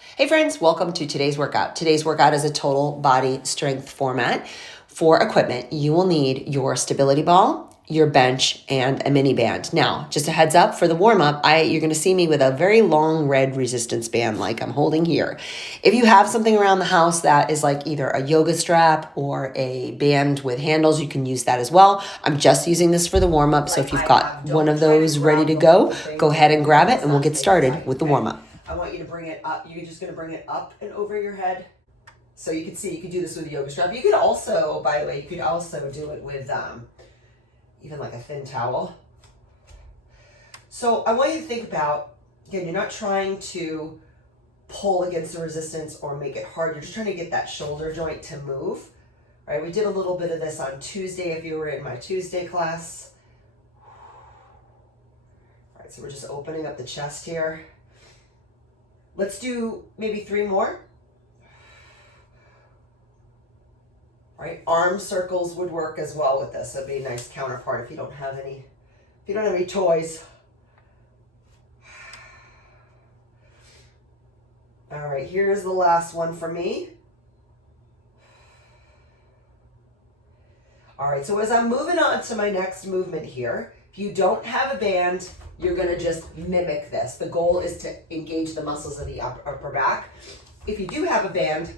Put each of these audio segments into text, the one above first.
Hey friends, welcome to today's workout. Today's workout is a total body strength format. For equipment, you will need your stability ball, your bench, and a mini band. Now, just a heads up for the warm-up, you're going to see me with a very long red resistance band like I'm holding here. If you have something around the house that is like either a yoga strap or a band with handles, you can use that as well. I'm just using this for the warm-up, so if you've got one of those ready to go ahead and grab it and we'll get started with the warm-up. I want you to bring it up. You're just going to bring it up and over your head. So you can see, you could do this with a yoga strap. You could also, by the way, you could also do it with even like a thin towel. So I want you to think about, again, you're not trying to pull against the resistance or make it hard. You're just trying to get that shoulder joint to move. Right? We did a little bit of this on Tuesday if you were in my Tuesday class. All right, so we're just opening up the chest here. Let's do maybe 3 more. All right, arm circles would work as well with this. It'd be a nice counterpart if you don't have any toys. All right, here's the last one for me. All right, so as I'm moving on to my next movement here, if you don't have a band, you're gonna just mimic this. The goal is to engage the muscles of the upper back. If you do have a band,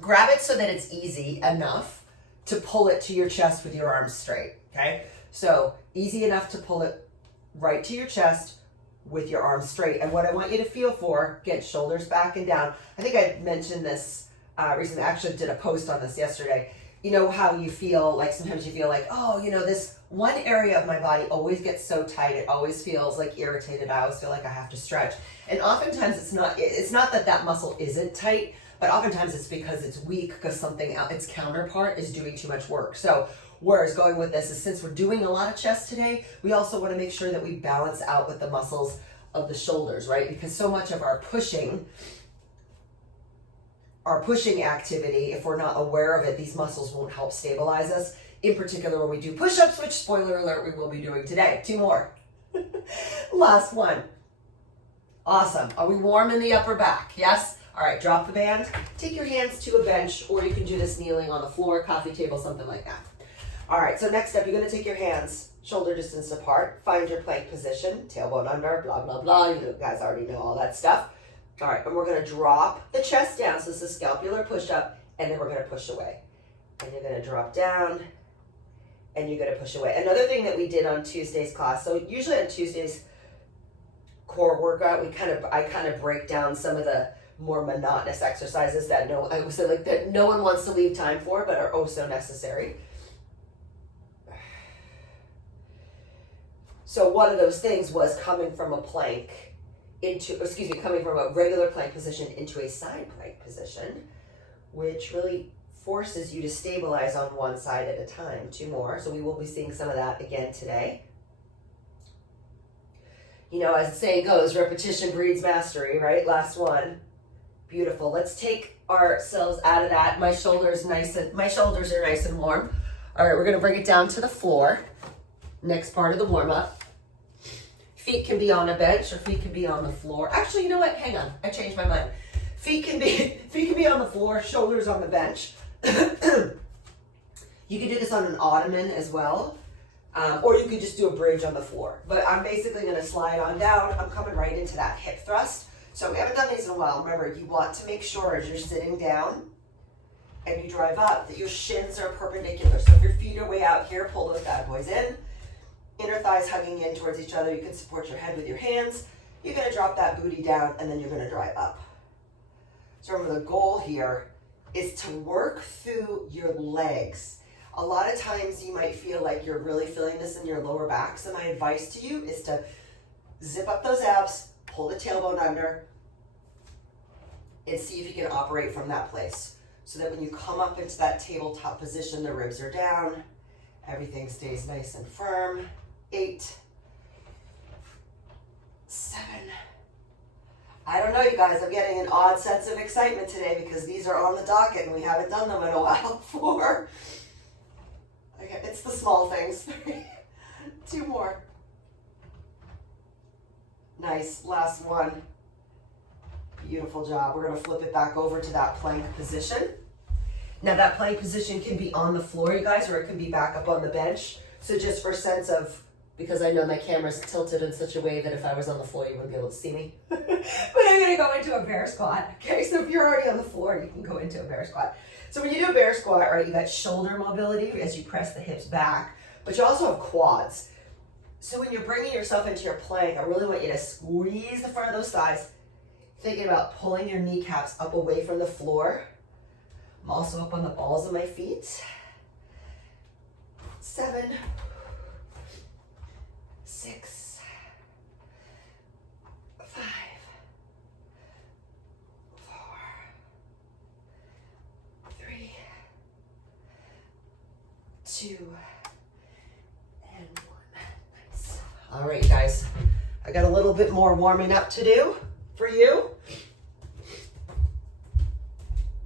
grab it so that it's easy enough to pull it to your chest with your arms straight, okay? So easy enough to pull it right to your chest with your arms straight. And what I want you to feel for, get shoulders back and down. I think I mentioned this recently. I actually did a post on this yesterday. You know how you feel like sometimes you feel like, oh, this one area of my body always gets so tight. It always feels like irritated. I always feel like I have to stretch. And oftentimes it's not that muscle isn't tight, but oftentimes it's because it's weak because something else, its counterpart is doing too much work. So whereas going with this is since we're doing a lot of chest today, we also want to make sure that we balance out with the muscles of the shoulders, right? Because so much of our pushing activity, if we're not aware of it, these muscles won't help stabilize us. In particular, when we do push-ups, which spoiler alert, we will be doing today. 2 more. Last one. Awesome. Are we warm in the upper back? Yes? All right, drop the band. Take your hands to a bench, or you can do this kneeling on the floor, coffee table, something like that. All right, so next up, you're gonna take your hands shoulder distance apart, find your plank position, tailbone under, blah, blah, blah. You guys already know all that stuff. All right, and we're gonna drop the chest down. So this is scapular push-up, and then we're gonna push away. And you're gonna drop down, and you're gonna push away. Another thing that we did on Tuesday's class, so usually on Tuesday's core workout, I kind of break down some of the more monotonous exercises that no one wants to leave time for, but are oh so necessary. So one of those things was coming from a regular plank position into a side plank position, which really forces you to stabilize on one side at a time. 2 more. So we will be seeing some of that again today. As the saying goes, repetition breeds mastery, right? Last one. Beautiful. Let's take ourselves out of that. My shoulders are nice and warm. All right, we're going to bring it down to the floor. Next part of the warm-up. Feet can be on a bench or feet can be on the floor. Actually, you know what? Hang on. I changed my mind. Feet can be on the floor, shoulders on the bench. You can do this on an ottoman as well. Or you could just do a bridge on the floor. But I'm basically going to slide on down. I'm coming right into that hip thrust. So we haven't done these in a while. Remember, you want to make sure as you're sitting down and you drive up that your shins are perpendicular. So if your feet are way out here, pull those bad boys in. Inner thighs hugging in towards each other. You can support your head with your hands. You're going to drop that booty down and then you're going to drive up. So remember, the goal here is to work through your legs. A lot of times you might feel like you're really feeling this in your lower back. So my advice to you is to zip up those abs, pull the tailbone under, and see if you can operate from that place. So that when you come up into that tabletop position, the ribs are down, everything stays nice and firm. 8, 7. I don't know, you guys, I'm getting an odd sense of excitement today because these are on the docket and we haven't done them in a while before. Okay, it's the small things. 2 more. Nice, last one. Beautiful job. We're gonna flip it back over to that plank position. Now that plank position can be on the floor, you guys, or it can be back up on the bench. So just for sense of, because I know my camera's tilted in such a way that if I was on the floor, you wouldn't be able to see me. But I'm gonna go into a bear squat. Okay, so if you're already on the floor, you can go into a bear squat. So when you do a bear squat, right, you got shoulder mobility as you press the hips back, but you also have quads. So when you're bringing yourself into your plank, I really want you to squeeze the front of those thighs, thinking about pulling your kneecaps up away from the floor. I'm also up on the balls of my feet. 7, 6, 5, 4, 3, 2, and 1. Nice. All right, you guys. I got a little bit more warming up to do for you.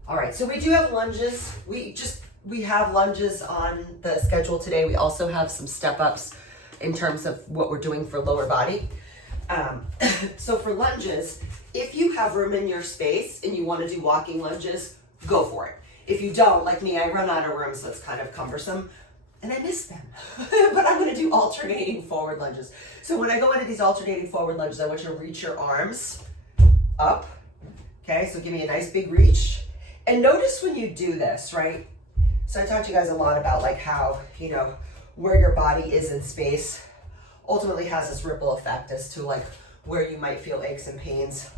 All right, so we do have lunges. We have lunges on the schedule today. We also have some step ups in terms of what we're doing for lower body. So for lunges, if you have room in your space and you want to do walking lunges, go for it. If you don't, like me, I run out of room, so it's kind of cumbersome and I miss them. But I'm going to do alternating forward lunges. So when I go into these alternating forward lunges, I want you to reach your arms up. Okay, so give me a nice big reach. And notice when you do this, right? So I talked to you guys a lot about like how, you know, where your body is in space ultimately has this ripple effect as to like where you might feel aches and pains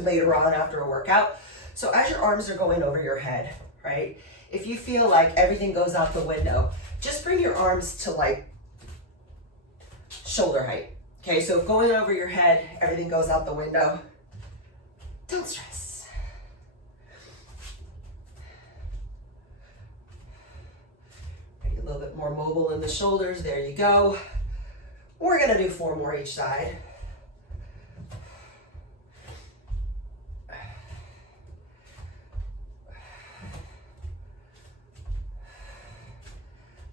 later on after a workout. So as your arms are going over your head, right? If you feel like everything goes out the window, just bring your arms to like shoulder height. Okay, so if going over your head, everything goes out the window, don't stress. A little bit more mobile in the shoulders. There you go. We're going to do 4 more each side.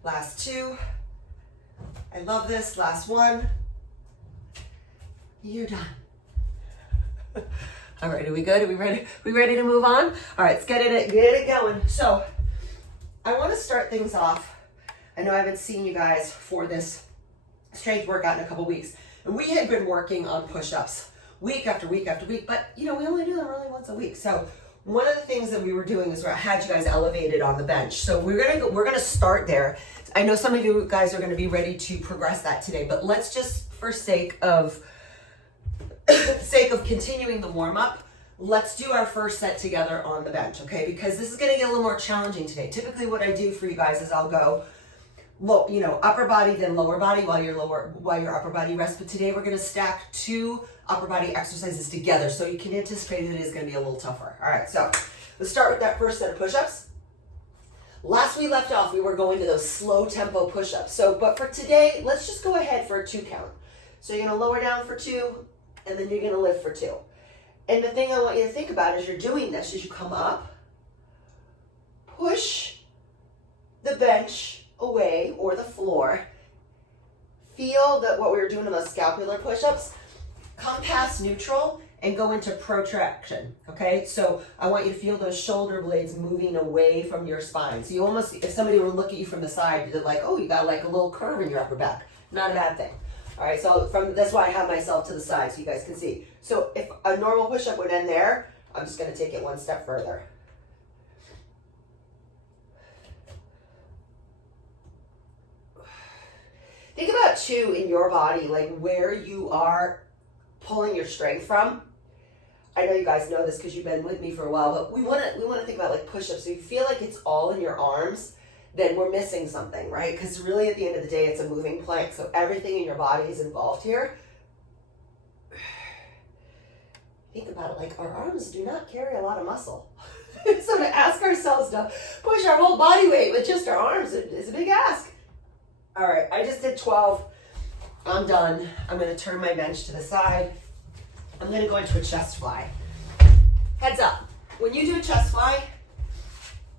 Last 2. I love this. Last 1. You're done. All right, are we good? Are we ready? We ready to move on? All right, let's get it going. So I want to start things off. I know I haven't seen you guys for this strength workout in a couple weeks. And we had been working on push-ups week after week after week, but you know, we only do them really once a week. So one of the things that we were doing is I had you guys elevated on the bench. So we're gonna start there. I know some of you guys are gonna be ready to progress that today, but let's just, for sake of continuing the warm-up, let's do our first set together on the bench, okay? Because this is gonna get a little more challenging today. Typically what I do for you guys is I'll go upper body, then lower body while your upper body rests. But today we're going to stack 2 upper body exercises together. So you can anticipate it is going to be a little tougher. All right, so let's start with that first set of push-ups. Last we left off, we were going to those slow tempo push-ups. But for today, let's just go ahead for a 2 count. So you're going to lower down for 2, and then you're going to lift for 2. And the thing I want you to think about as you're doing this is you come up, push the bench away or the floor. Feel that what we were doing in those scapular push-ups, come past neutral and go into protraction, okay? So I want you to feel those shoulder blades moving away from your spine. So you almost, if somebody were to look at you from the side, they're like, oh, you got like a little curve in your upper back. Not a bad thing. All right, so that's why I have myself to the side so you guys can see. So if a normal push-up would end there, I'm just gonna take it one step further. Think about too in your body, like where you are pulling your strength from. I know you guys know this because you've been with me for a while, but we want to think about like push-ups. So you feel like it's all in your arms, then we're missing something, right? Because really at the end of the day, it's a moving plank. So everything in your body is involved here. Think about it, like our arms do not carry a lot of muscle. So to ask ourselves to push our whole body weight with just our arms is a big ask. All right, I just did 12. I'm done. I'm gonna turn my bench to the side. I'm gonna go into a chest fly. Heads up, when you do a chest fly,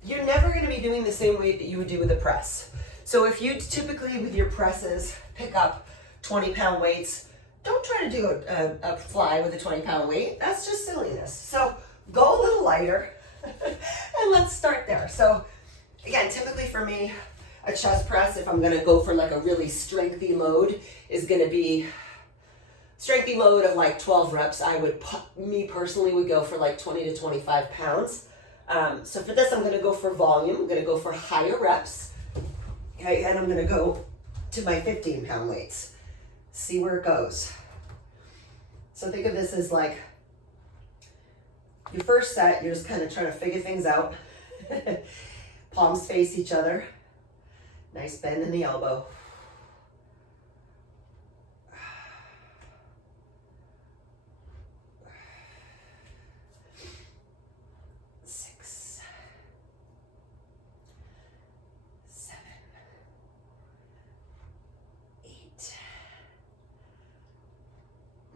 you're never gonna be doing the same weight that you would do with a press. So if you typically with your presses pick up 20-pound weights, don't try to do a fly with a 20-pound weight. That's just silliness. So go a little lighter and let's start there. So again, typically for me, a chest press, if I'm gonna go for like a really strengthy load, is gonna be strengthy load of like 12 reps. Me personally would go for like 20 to 25 pounds. So for this, I'm gonna go for volume. I'm gonna go for higher reps. Okay, and I'm gonna go to my 15-pound weights. See where it goes. So think of this as like your first set, you're just kind of trying to figure things out. Palms face each other. Nice bend in the elbow.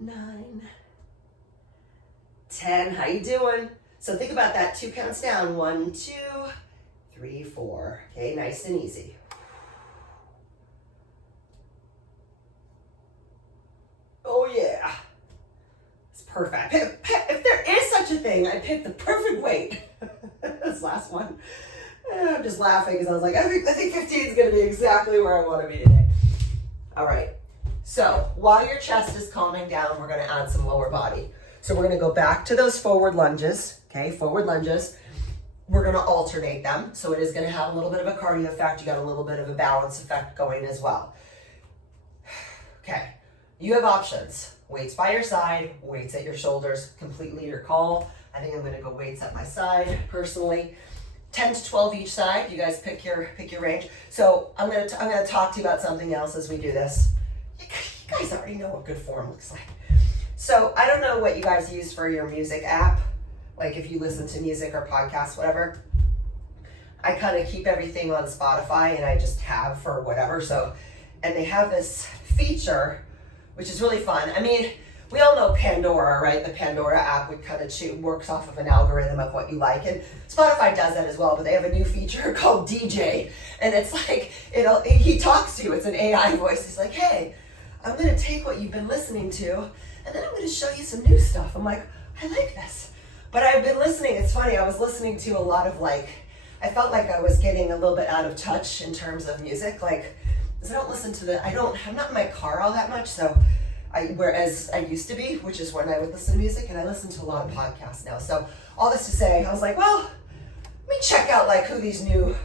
Nine, 10. How you doing? So think about that. 2 counts down. 1, 2, 3, 4. Okay, nice and easy. Oh yeah, it's perfect. If there is such a thing, I picked the perfect weight. This last one. I'm just laughing because I was like, I think 15 is going to be exactly where I want to be today. All right. So while your chest is calming down, we're going to add some lower body. So we're going to go back to those forward lunges. Okay, forward lunges. We're going to alternate them. So it is going to have a little bit of a cardio effect. You got a little bit of a balance effect going as well. Okay, you have options. Weights by your side, weights at your shoulders, completely your call. I think I'm going to go weights at my side personally. 10 to 12 each side. You guys pick your range. So I'm going to talk to you about something else as we do this. You guys already know what good form looks like. So I don't know what you guys use for your music app, like if you listen to music or podcasts, whatever. I kind of keep everything on Spotify and I just have for whatever. So, and they have this feature, which is really fun. I mean, we all know Pandora, right? The Pandora app would kind of works off of an algorithm of what you like. And Spotify does that as well, but they have a new feature called DJ. And it's like, he talks to you, it's an AI voice. He's like, hey, I'm gonna take what you've been listening to, and then I'm gonna show you some new stuff. I'm like, I like this. But I've been listening, it's funny, I was listening to a lot of I felt like I was getting a little bit out of touch in terms of music, because I don't listen to I'm not in my car all that much, so whereas I used to be, which is when I would listen to music, and I listen to a lot of podcasts now. So all this to say, I was like, well, let me check out who these new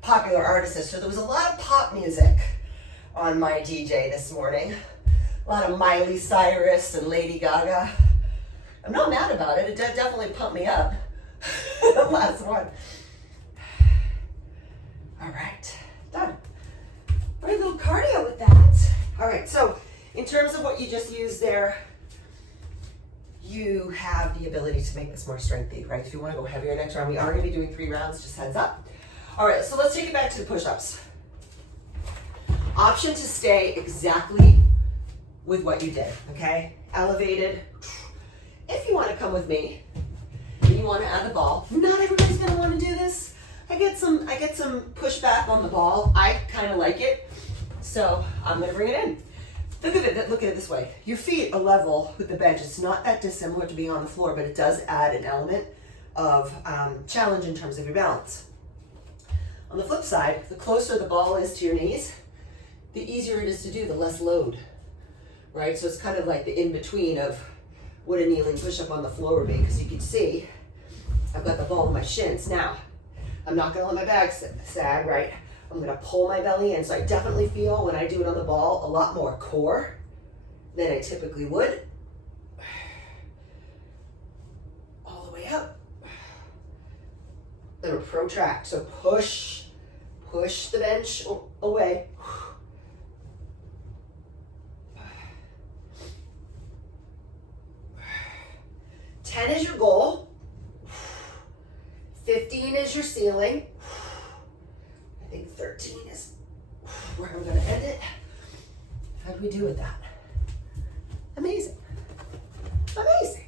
popular artists is. So there was a lot of pop music on my DJ this morning. A lot of Miley Cyrus and Lady Gaga. I'm not mad about it. It definitely pumped me up. The last one. All right, done. Very little cardio with that. All right, so in terms of what you just used there, you have the ability to make this more strengthy, right? If you want to go heavier next round, we are going to be doing 3 rounds, just heads up. All right, so let's take it back to the push-ups. Option to stay exactly with what you did, okay? Elevated. If you want to come with me and you want to add the ball, not everybody's going to want to do this. I get some pushback on the ball. I kind of like it, so I'm going to bring it in. Look at it this way. Your feet are level with the bench. It's not that dissimilar to being on the floor, but it does add an element of challenge in terms of your balance. On the flip side, the closer the ball is to your knees, the easier it is to do, the less load, right? So it's kind of like the in-between of what a kneeling push-up on the floor would be, because you can see I've got the ball in my shins. Now, I'm not gonna let my back sag, right? I'm gonna pull my belly in. So I definitely feel when I do it on the ball, a lot more core than I typically would. All the way up. Then protract, so push the bench away. 10 is your goal. 15 is your ceiling. I think 13 is where I'm gonna end it. How do we do with that? Amazing. Amazing.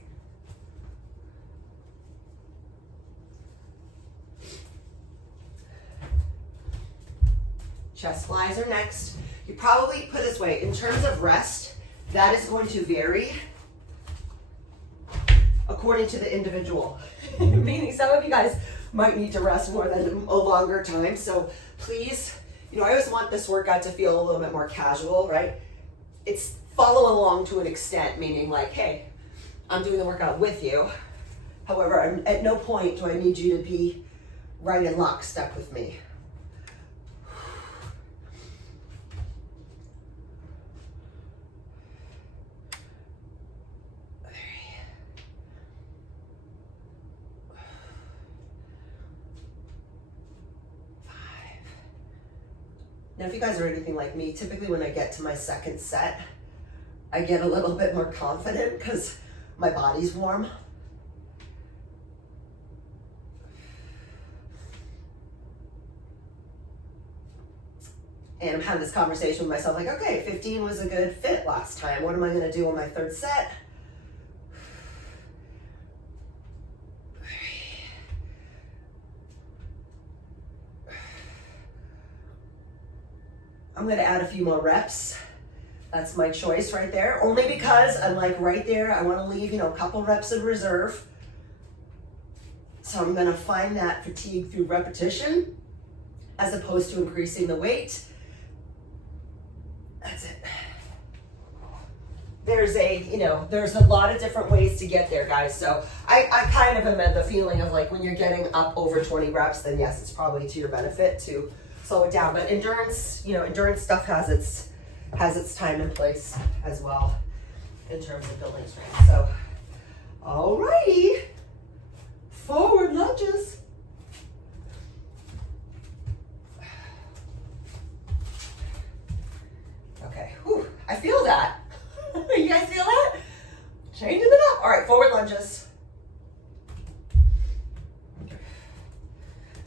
Chest flies are next. You probably, put it this way, in terms of rest, That is going to vary according to the individual. Meaning some of you guys might need to rest more than a longer time. So please, I always want this workout to feel a little bit more casual, right? It's follow along to an extent, meaning like, hey, I'm doing the workout with you. However, at no point do I need you to be right in lockstep with me. Now, if you guys are anything like me, typically when I get to my second set, I get a little bit more confident because my body's warm. And I'm having this conversation with myself like, okay, 15 was a good fit last time. What am I going to do on my third set? I'm going to add a few more reps. That's my choice right there. Only because I'm like right there. I want to leave, a couple reps in reserve. So I'm going to find that fatigue through repetition as opposed to increasing the weight. That's it. There's a lot of different ways to get there, guys. So I kind of am at the feeling of like when you're getting up over 20 reps, then yes, it's probably to your benefit to slow it down. But endurance stuff has its time and place as well in terms of building strength. So, alrighty, forward lunges. Okay, whew, I feel that. You guys feel that? Changing it up. All right, forward lunges.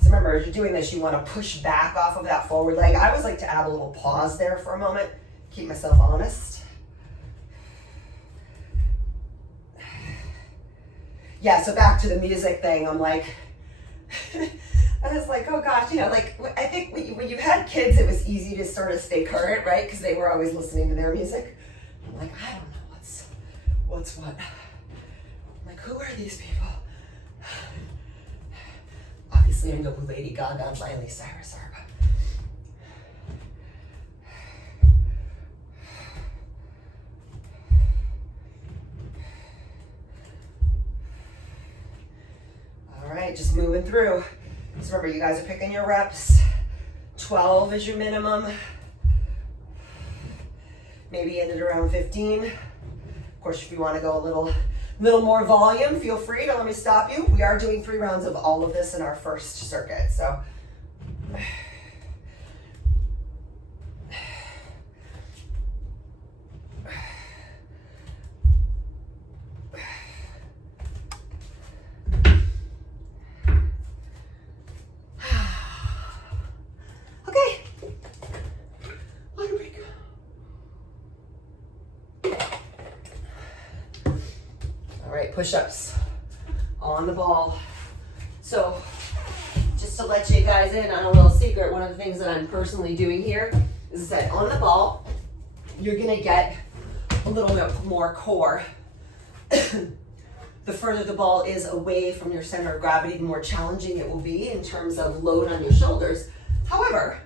So remember, as you're doing this, you want to push back off of that forward leg. I always like to add a little pause there for a moment, keep myself honest. Yeah, so back to the music thing, I'm like, I was like, oh gosh, I think when you had kids, it was easy to sort of stay current, right? Because they were always listening to their music. I'm like, I don't know what's what. I'm like, who are these people? Obviously, I know who Lady Gaga and Miley Cyrus are, but... All right, just moving through. Just remember, you guys are picking your reps. 12 is your minimum. Maybe end it around 15. Of course, if you want to go a little more volume, feel free to let me stop you. We are doing 3 rounds of all of this in our first circuit, so. Okay. Water break. All right, push-ups on the ball. So just to let you guys in on a little secret, one of the things that I'm personally doing here is that on the ball, you're gonna get a little bit more core. The further the ball is away from your center of gravity, the more challenging it will be in terms of load on your shoulders. However,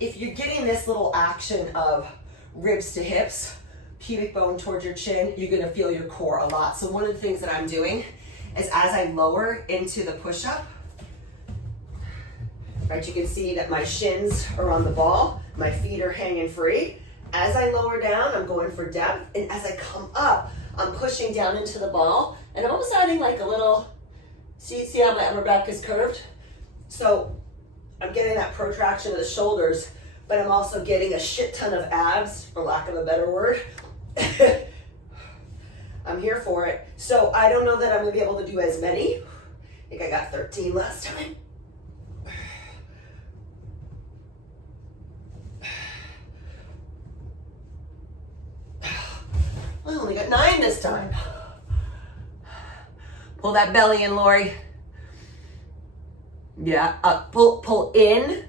if you're getting this little action of ribs to hips, pubic bone towards your chin, you're gonna feel your core a lot. So one of the things that I'm doing is as I lower into the push-up, right, you can see that my shins are on the ball, my feet are hanging free. As I lower down, I'm going for depth, and as I come up, I'm pushing down into the ball, and I'm almost adding like a little, see how my upper back is curved? So I'm getting that protraction of the shoulders, but I'm also getting a shit ton of abs, for lack of a better word. I'm here for it. So I don't know that I'm gonna be able to do as many. I think I got 13 last time. I only got 9 this time. Pull that belly in, Lori. Yeah, up, pull in.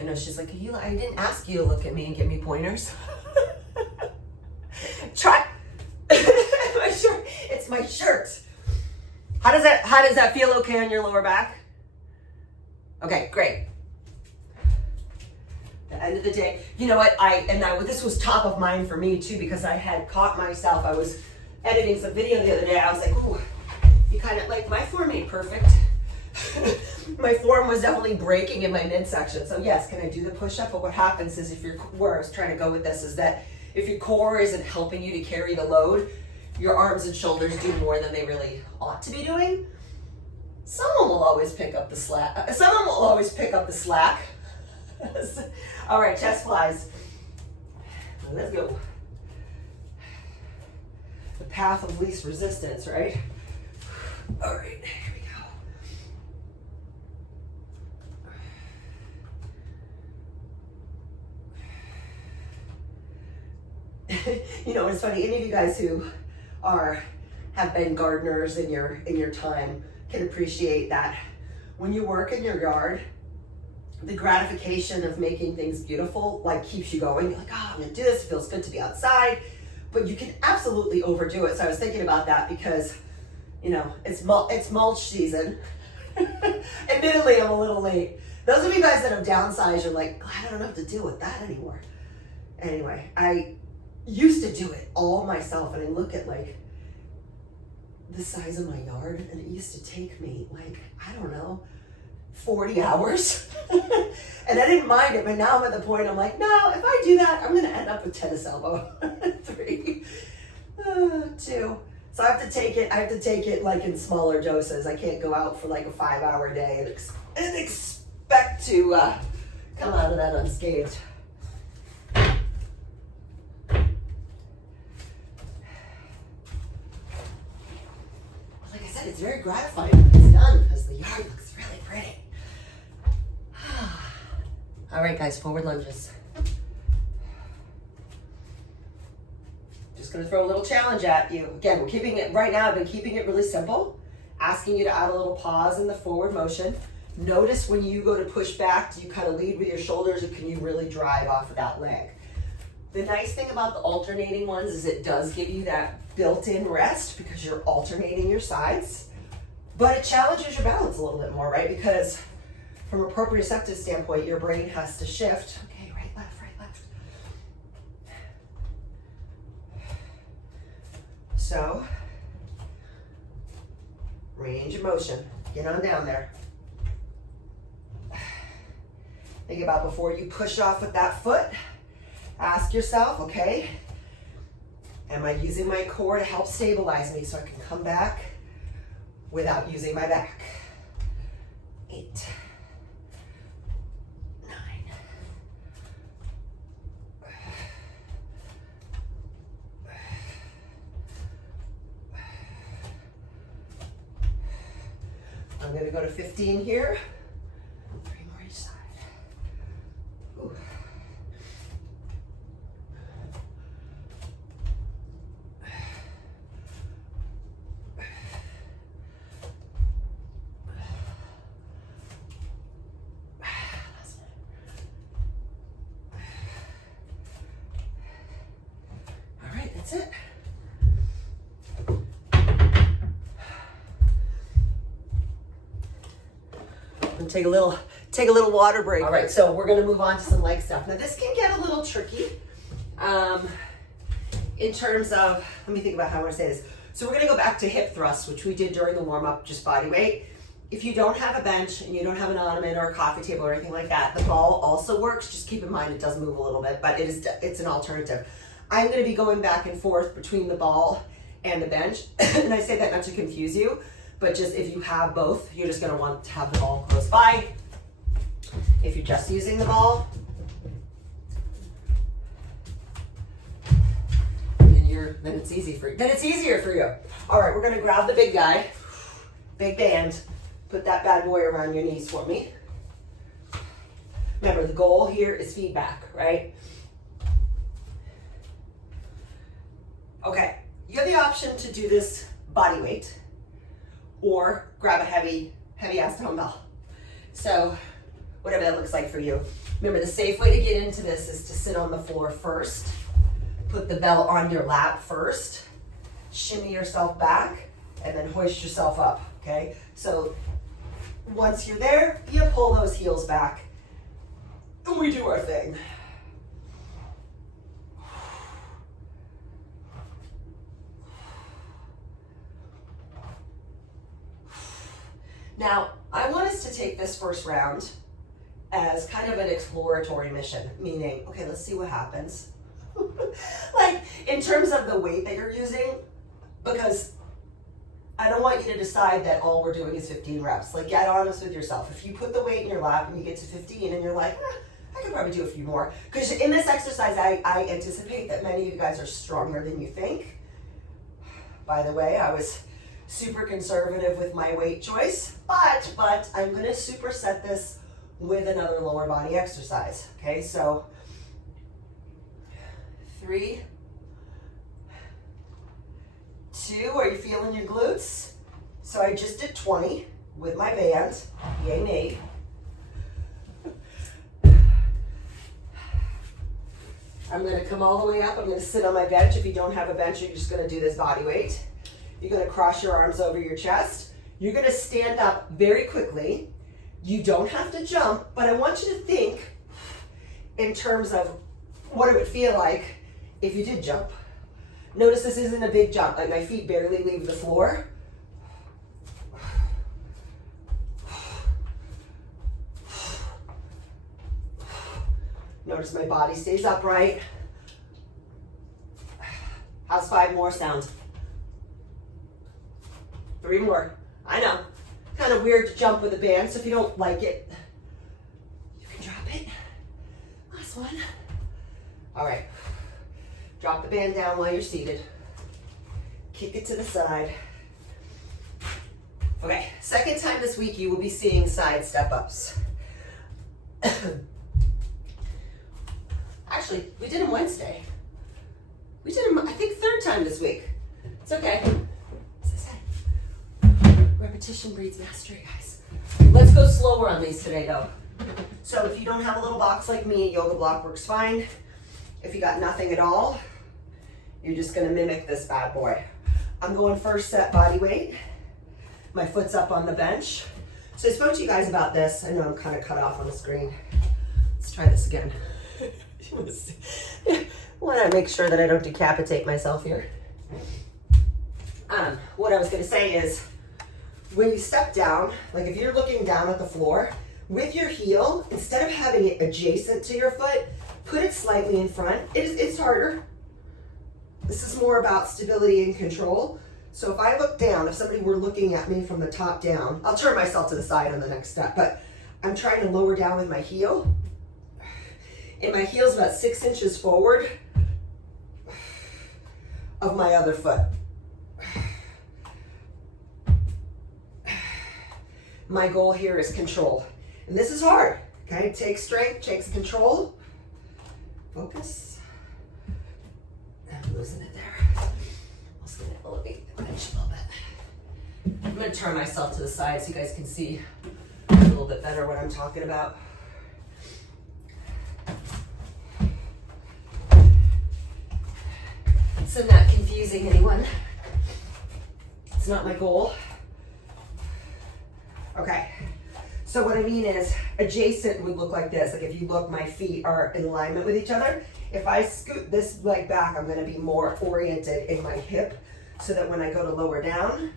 I know she's like, I didn't ask you to look at me and give me pointers. Try. My shirt. It's my shirt. How does that feel okay on your lower back? Okay, great. The end of the day, you know what? This was top of mind for me too, because I had caught myself. I was editing some video the other day. I was like, ooh, you kind of like, my form ain't perfect. My form was definitely breaking in my midsection. So yes, can I do the push-up? But what happens is where I was trying to go with this is that if your core isn't helping you to carry the load, your arms and shoulders do more than they really ought to be doing. Someone will always pick up the slack. All right, chest flies. Let's go. The path of least resistance, right? All right, here we go. You know, it's funny, any of you guys who have been gardeners in your time can appreciate that when you work in your yard, the gratification of making things beautiful like keeps you going. You're like, oh, I'm gonna do this, it feels good to be outside, but you can absolutely overdo it. So I was thinking about that because, you know, it's mulch season. Admittedly, I'm a little late. Those of you guys that have downsized, you're like, glad I don't have to deal with that anymore. Anyway, I used to do it all myself, and I look at like the size of my yard, and it used to take me like, I don't know, 40 hours. And I didn't mind it, but now I'm at the point I'm like, no, if I do that, I'm gonna end up with tennis elbow. 3, 2. So I have to take it like in smaller doses. I can't go out for like a 5-hour day and expect to come out of that unscathed. Like I said, it's very gratifying when it's done because the yard looks really pretty. All right, guys, forward lunges. Just gonna throw a little challenge at you. Again, we're keeping it, right now I've been keeping it really simple, asking you to add a little pause in the forward motion. Notice when you go to push back, do you kind of lead with your shoulders, or can you really drive off of that leg? The nice thing about the alternating ones is it does give you that built-in rest because you're alternating your sides, but it challenges your balance a little bit more, right? Because from a proprioceptive standpoint, your brain has to shift. Okay, right, left. So, range of motion. Get on down there. Think about before you push off with that foot, ask yourself, okay, am I using my core to help stabilize me so I can come back without using my back? 8, 9. I'm going to go to 15 here. 3 more each side. Ooh. All right, that's it. And take a little water break. All right, so we're gonna move on to some leg stuff. Now this can get a little tricky in terms of, let me think about how I want to say this. So we're gonna go back to hip thrusts, which we did during the warm up, just body weight. If you don't have a bench and you don't have an ottoman or a coffee table or anything like that, the ball also works. Just keep in mind it does move a little bit, but it's an alternative. I'm gonna be going back and forth between the ball and the bench. And I say that not to confuse you, but just if you have both, you're just gonna want to have the ball close by. If you're just using the ball, then it's easier for you. All right, we're gonna grab the big guy, big band, put that bad boy around your knees for me. Remember, the goal here is feedback, right? Okay, you have the option to do this body weight or grab a heavy ass dumbbell. So whatever that looks like for you. Remember, the safe way to get into this is to sit on the floor first. Put the belt on your lap first. Shimmy yourself back and then hoist yourself up, okay? So once you're there, you pull those heels back and we do our thing. Now, I want us to take this first round as kind of an exploratory mission, meaning, okay, let's see what happens. Like, in terms of the weight that you're using, because I don't want you to decide that all we're doing is 15 reps. Like, get honest with yourself. If you put the weight in your lap and you get to 15 and you're like, I could probably do a few more. Because in this exercise, I anticipate that many of you guys are stronger than you think. By the way, I was super conservative with my weight choice, but I'm gonna superset this with another lower body exercise. Okay, so 3, 2, are you feeling your glutes? So I just did 20 with my band, yay me. I'm gonna come all the way up, I'm gonna sit on my bench. If you don't have a bench, you're just gonna do this body weight. You're gonna cross your arms over your chest. You're gonna stand up very quickly. You don't have to jump, but I want you to think in terms of what it would feel like if you did jump. Notice this isn't a big jump, like my feet barely leave the floor. Notice my body stays upright. How's 5 more sound? 3 more. I know. Kind of weird to jump with a band, so if you don't like it, you can drop it. Last one. All right. Drop the band down while you're seated. Kick it to the side. Okay, second time this week you will be seeing side step-ups. Actually, we did them Wednesday. We did them, I think, third time this week. It's okay. As I said, repetition breeds mastery, guys. Let's go slower on these today, though. So if you don't have a little box like me, a yoga block works fine. If you got nothing at all, you're just gonna mimic this bad boy. I'm going first set body weight. My foot's up on the bench. So I spoke to you guys about this. I know I'm kind of cut off on the screen. Let's try this again. I want to make sure that I don't decapitate myself here. What I was going to say is, when you step down, like if you're looking down at the floor, with your heel, instead of having it adjacent to your foot, put it slightly in front. It's harder. This is more about stability and control. So if I look down, if somebody were looking at me from the top down, I'll turn myself to the side on the next step, but I'm trying to lower down with my heel. And my heel's about 6 inches forward of my other foot. My goal here is control. And this is hard, okay? Takes strength, takes control. Focus. I'm losing it there. I'm also gonna elevate the bench a little bit. I'm gonna turn myself to the side so you guys can see a little bit better what I'm talking about. So not confusing anyone. It's not my goal. Okay, so what I mean is adjacent would look like this. Like if you look, my feet are in alignment with each other. If I scoot this leg back, I'm gonna be more oriented in my hip so that when I go to lower down,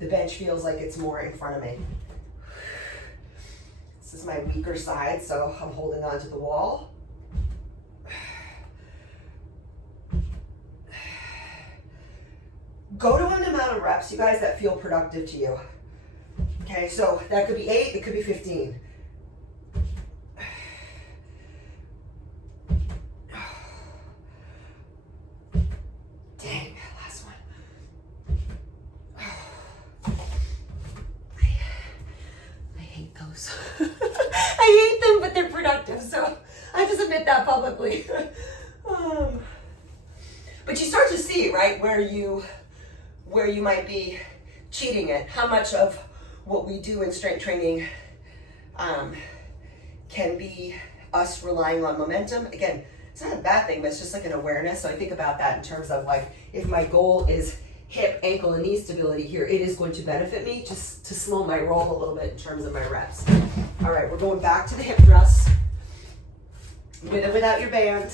the bench feels like it's more in front of me. This is my weaker side, so I'm holding on to the wall. Go to an amount of reps, you guys, that feel productive to you. Okay, so that could be 8, it could be 15. Dang, last one. I hate those. I hate them, but they're productive, so I just admit that publicly. But you start to see, right, where you might be cheating it. How much of what we do in strength training can be us relying on momentum. Again, it's not a bad thing, but it's just like an awareness. So I think about that in terms of like, if my goal is hip, ankle, and knee stability here, it is going to benefit me just to slow my roll a little bit in terms of my reps. All right, we're going back to the hip thrust. With and without your band.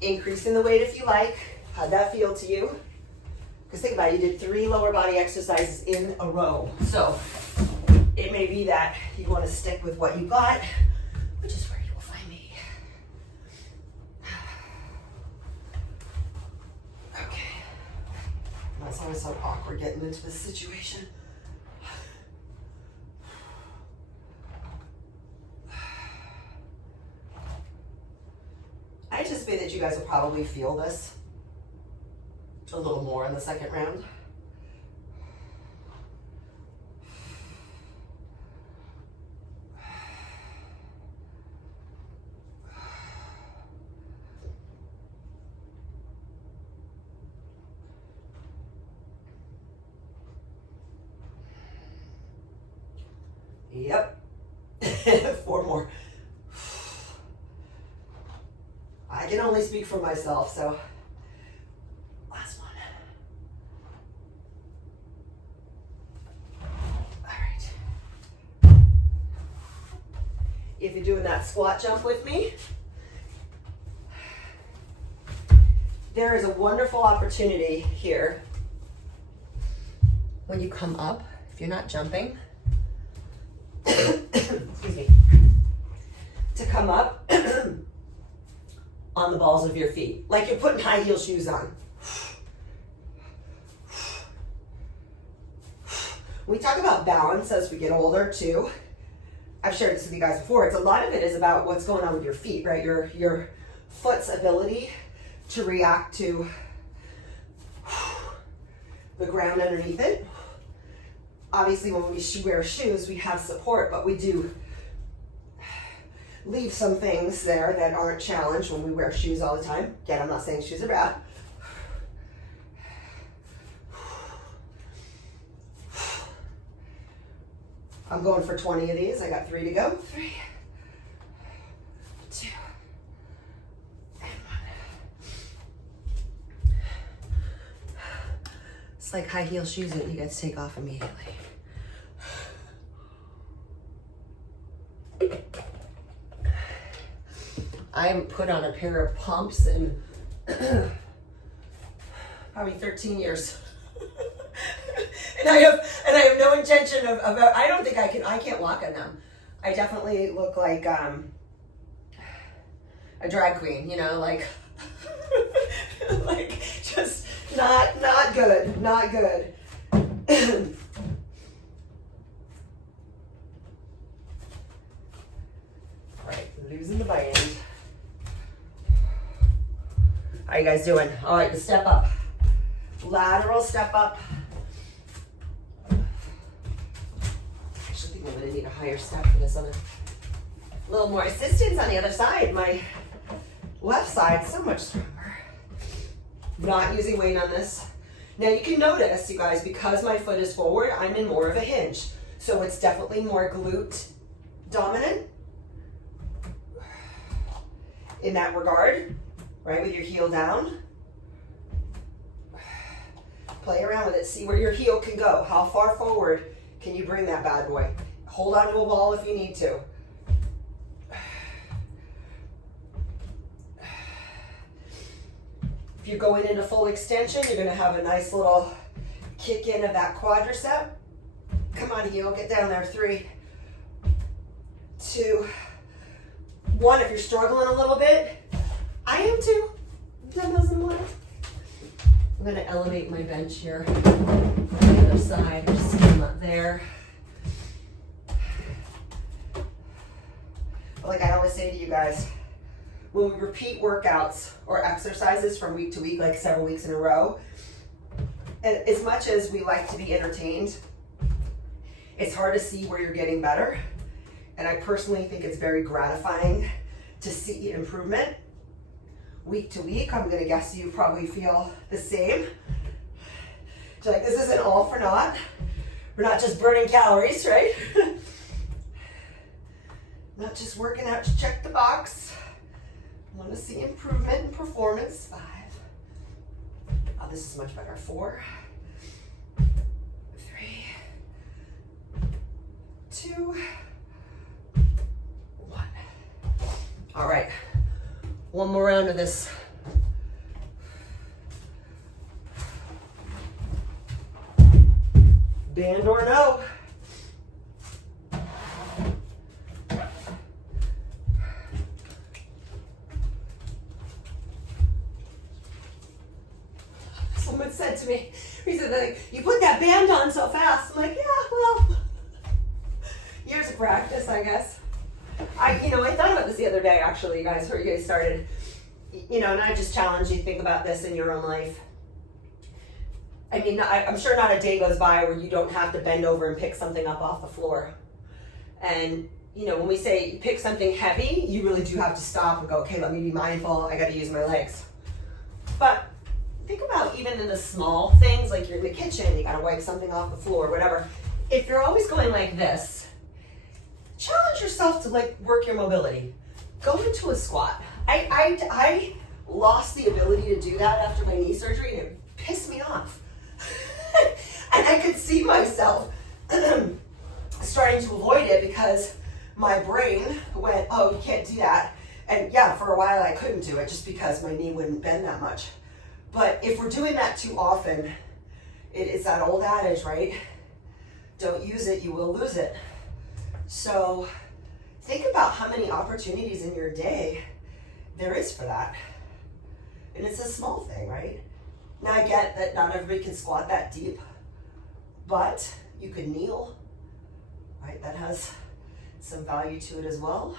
Increasing the weight if you like. How'd that feel to you? Because think about it, you did 3 lower body exercises in a row. So it may be that you want to stick with what you got, which is where you will find me. Okay. That's always so awkward getting into this situation. I anticipate that you guys will probably feel this a little more in the second round. Yep. 4 more. I can only speak for myself, so last one. All right. If you're doing that squat jump with me, there is a wonderful opportunity here when you come up, if you're not jumping, excuse me, to come up on the balls of your feet, like you're putting high heel shoes on. We talk about balance as we get older too. I've shared this with you guys before. It's a lot of it is about what's going on with your feet, right? Your foot's ability to react to the ground underneath it. Obviously, when we wear shoes, we have support, but we do leave some things there that aren't challenged when we wear shoes all the time. Again, I'm not saying shoes are bad. I'm going for 20 of these. I got 3 to go. 3, 2, and 1. It's like high heel shoes that you get to take off immediately. I haven't put on a pair of pumps in probably 13 years. and I have no intention of I don't think I can't walk in them. I definitely look like a drag queen, you know, like like just not good, not good. All right, losing the band. How you guys doing? All right, the step up. Lateral step up. I actually think I'm gonna need a higher step for this one. A little more assistance on the other side. My left side, so much stronger. Not using weight on this. Now you can notice, you guys, because my foot is forward, I'm in more of a hinge. So it's definitely more glute dominant in that regard. Right, with your heel down. Play around with it. See where your heel can go. How far forward can you bring that bad boy? Hold on to a wall if you need to. If you're going into full extension, you're going to have a nice little kick in of that quadricep. Come on, heel, get down there. 3, 2, 1. If you're struggling a little bit, I am too. 10,001. I'm going to elevate my bench here on the other side. Just come up there. But like I always say to you guys, when we repeat workouts or exercises from week to week, like several weeks in a row, and as much as we like to be entertained, it's hard to see where you're getting better. And I personally think it's very gratifying to see improvement. Week to week, I'm gonna guess you probably feel the same. So like, this isn't all for naught. We're not just burning calories, right? Not just working out to check the box. I want to see improvement in performance. 5. Oh, this is much better. 4, 3, 2, 1. All right. One more round of this. Band or no. Someone said to me, he said, like, you put that band on so fast. I'm like, yeah, well, years of practice, I guess. I thought about this the other day, actually, you guys, before you guys started. And I just challenge you to think about this in your own life. I mean, I'm sure not a day goes by where you don't have to bend over and pick something up off the floor. And, when we say pick something heavy, you really do have to stop and go, okay, let me be mindful. I got to use my legs. But think about even in the small things, like you're in the kitchen, you got to wipe something off the floor, whatever. If you're always going like this, challenge yourself to work your mobility. Go into a squat. I lost the ability to do that after my knee surgery, and it pissed me off. And I could see myself starting to avoid it because my brain went, oh, you can't do that. And yeah, for a while I couldn't do it just because my knee wouldn't bend that much. But if we're doing that too often, it's that old adage, right? Don't use it, you will lose it. So think about how many opportunities in your day there is for that. And it's a small thing, right? Now I get that not everybody can squat that deep, but you could kneel, right? That has some value to it as well.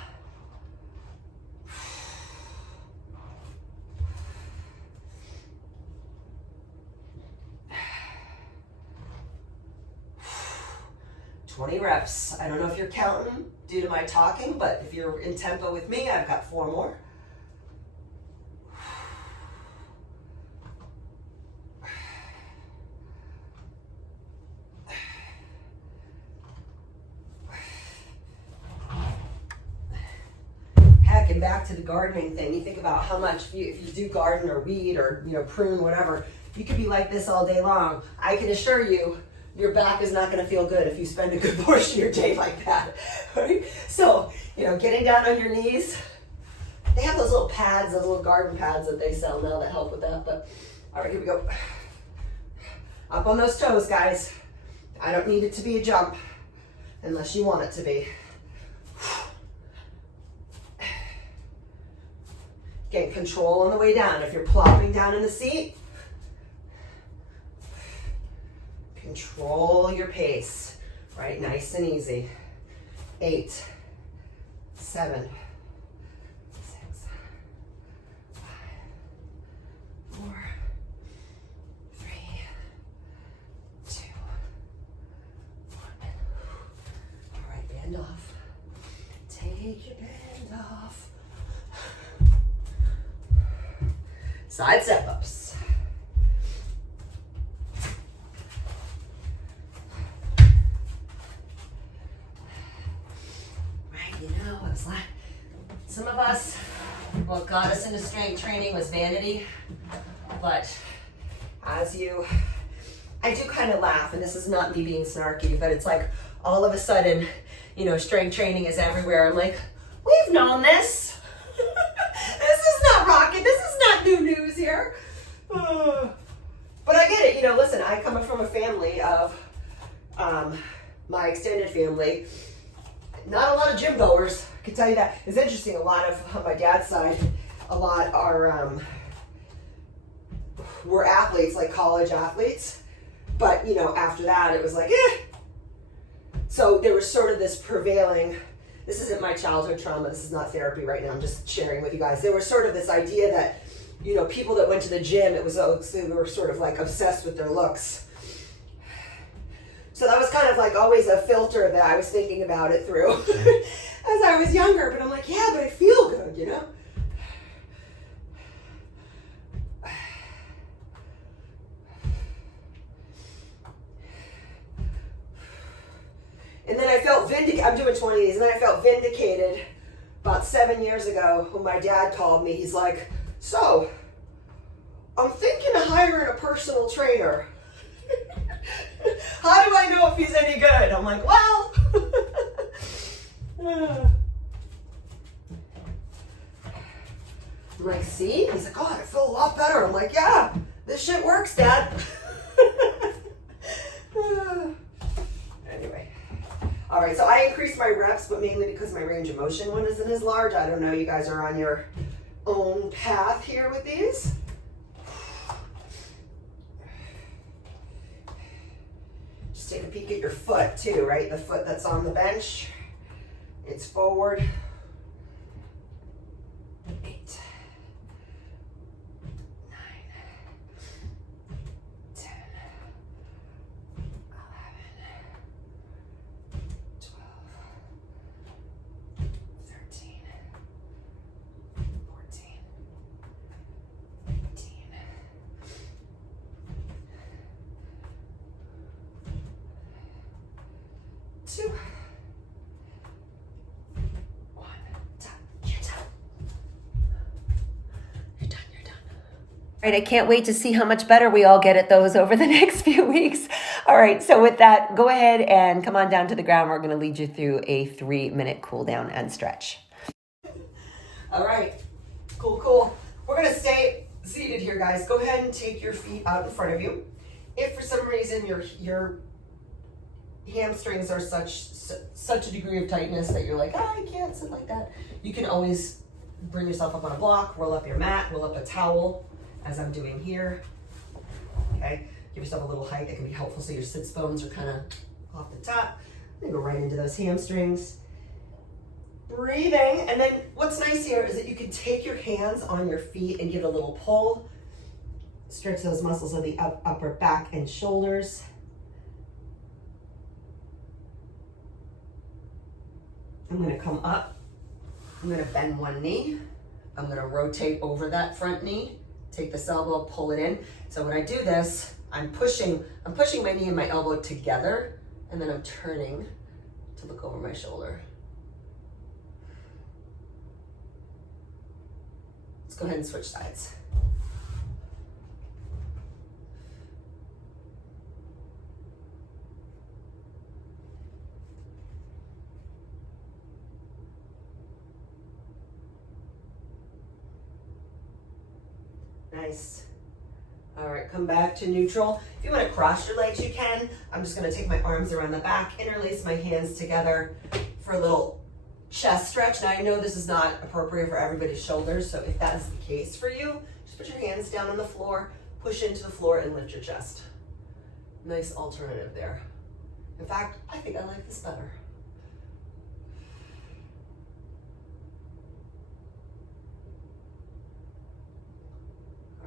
Reps. I don't know if you're counting due to my talking, but if you're in tempo with me, I've got 4 more. Heck, and back to the gardening thing. You think about how much, if you do garden or weed or prune, whatever, you could be like this all day long. I can assure you, your back is not going to feel good if you spend a good portion of your day like that, right? So, getting down on your knees. They have those little pads, those little garden pads that they sell now that help with that. But, all right, here we go. Up on those toes, guys. I don't need it to be a jump unless you want it to be. Again, control on the way down. If you're plopping down in the seat, control your pace, right? Nice and easy. 8, 7, 6, 5, 4, 3, 2, 1. All right, band off. Take your band off. Side step-ups. Some of us, what got us into strength training was vanity, but I do kind of laugh, and this is not me being snarky, but it's like all of a sudden, strength training is everywhere. I'm like, we've known this. This is not rocket. This is not new news here. But I get it. Listen, I come from a family of my extended family. Not a lot of gym goers, I can tell you that. It's interesting, a lot of, on my dad's side, a lot are, were athletes, like college athletes. But, after that, it was like, eh. So there was sort of this prevailing, this isn't my childhood trauma, this is not therapy right now, I'm just sharing with you guys. There was sort of this idea that, people that went to the gym, they were sort of like obsessed with their looks. So that was kind of like always a filter that I was thinking about it through as I was younger. But I'm like, yeah, but I feel good, And then I felt vindicated. I'm doing 20 of these. And then I felt vindicated about 7 years ago when my dad called me. He's like, so, I'm thinking of hiring a personal trainer. How do I know if he's any good? I'm like, well. I'm like, see? He's like, oh, I feel a lot better. I'm like, yeah, this shit works, Dad. Anyway. All right, so I increased my reps, but mainly because my range of motion one isn't as large. I don't know, you guys are on your own path here with these. Just take a peek at your foot too, right? The foot that's on the bench. It's forward. 8, 9, 10, 11, 12, 13, 14, 15, 2, 1, done. You're done. You're done, you're done. All right, I can't wait to see how much better we all get at those over the next few weeks. All right, so with that, go ahead and come on down to the ground. We're gonna lead you through a 3-minute cool down and stretch. All right, cool. We're gonna stay seated here, guys. Go ahead and take your feet out in front of you. If for some reason your hamstrings are such a degree of tightness that you're like, I can't sit like that, you can always bring yourself up on a block, roll up your mat, roll up a towel, as I'm doing here. Okay, give yourself a little height that can be helpful so your sits bones are kind of off the top. And go right into those hamstrings. Breathing, and then what's nice here is that you can take your hands on your feet and give it a little pull. Stretch those muscles of the upper back and shoulders. I'm going to come up. I'm going to bend one knee. I'm going to rotate over that front knee. Take this elbow, pull it in. So when I do this, I'm pushing my knee and my elbow together, and then I'm turning to look over my shoulder. Let's go ahead and switch sides. Nice. All right, come back to neutral. If you want to cross your legs, you can. I'm just going to take my arms around the back, interlace my hands together for a little chest stretch. Now, I know this is not appropriate for everybody's shoulders, so if that is the case for you, just put your hands down on the floor, push into the floor, and lift your chest. Nice alternative there. In fact, I think I like this better.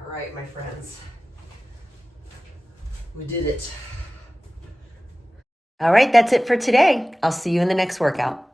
All right, my friends. We did it. All right, that's it for today. I'll see you in the next workout.